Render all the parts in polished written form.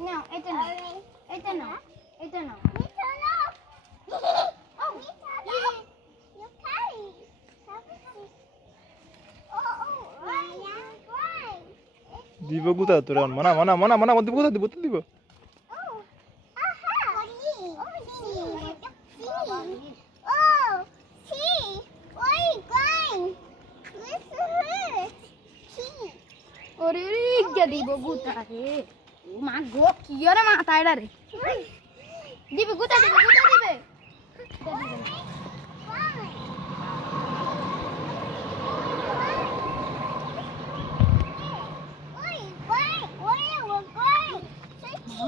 নাও এটা নাও এটা নাও এটা নাও দিব গুতা তোর মনা মনা মনা মনা দিব গুতা দিব দিব ওরে রে দিব গুতা রে ও মা গো কি রে মাথায়ডা রে দিবে গুতা দিবে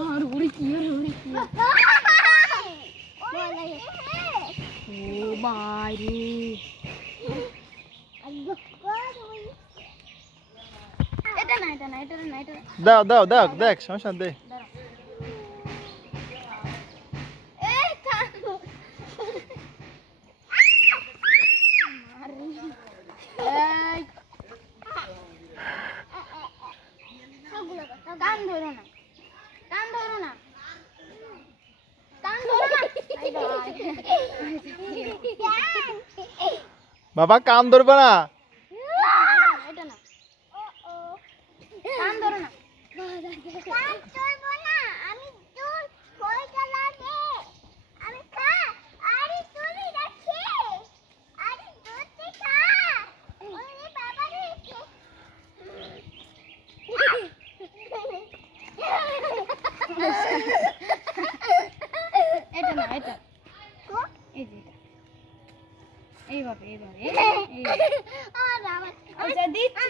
আর উড়ি কি ও বাইরে এটা না এটা না এটা না এটা দাও দাও দাও দেখ সমস্যা দে এই কানো এই কান ধরো না কান ধরো না কান ধরো না বাবা কান ধরবে না এটা না কান ধরো না কান ধরবো না আমি তোর কয়টা লাগে আমি খা আরে তুমি রাখে আরে ধরতে খা ওরে বাবা রে এটা না এটা এই যে এটা এইভাবে আচ্ছা দিচ্ছি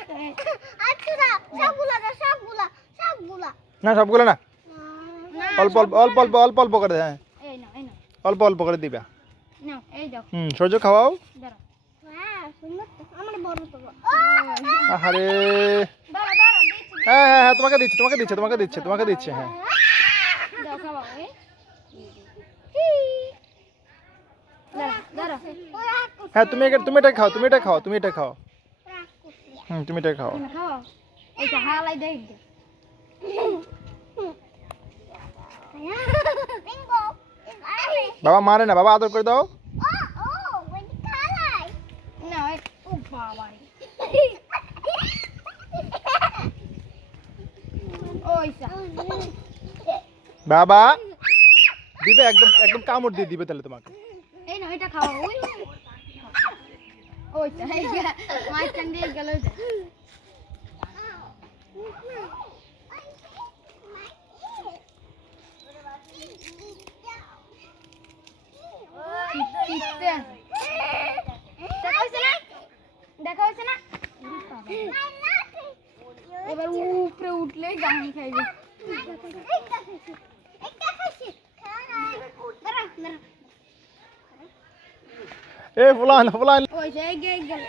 আচ্ছা সবগুলা না সবগুলো না অল্প অল্প অল্প অল্প অল্প অল্প করে হ্যাঁ এই না অল্প অল্প করে দিবা নাও এই দাও সহ্য খাওয়াও দাঁড়াও হ্যাঁ সুন্দর তো আমার বড় তো আরে দাঁড়া দিচ্ছি হ্যাঁ হ্যাঁ হ্যাঁ তোমাকে দিচ্ছে হ্যাঁ দাও খাওয়াও দাঁড়া হ্যাঁ তুমি এটা খাও তুমি এটা খাও তুমি এটা খাও খাওয়াও এইটা হালাই দেই বাবা মারে না বাবা আদর করে দাও বাবা দিবে একদম একদম কামড় দিয়ে দিবে তাহলে তোমাকে এই না এটা খাওয়া ওইটা মাইখান দিয়ে গেল দেখা হয়েছে না এবার উপরে উঠলে গানি খাইবে এ ফুলান ওই যে গেল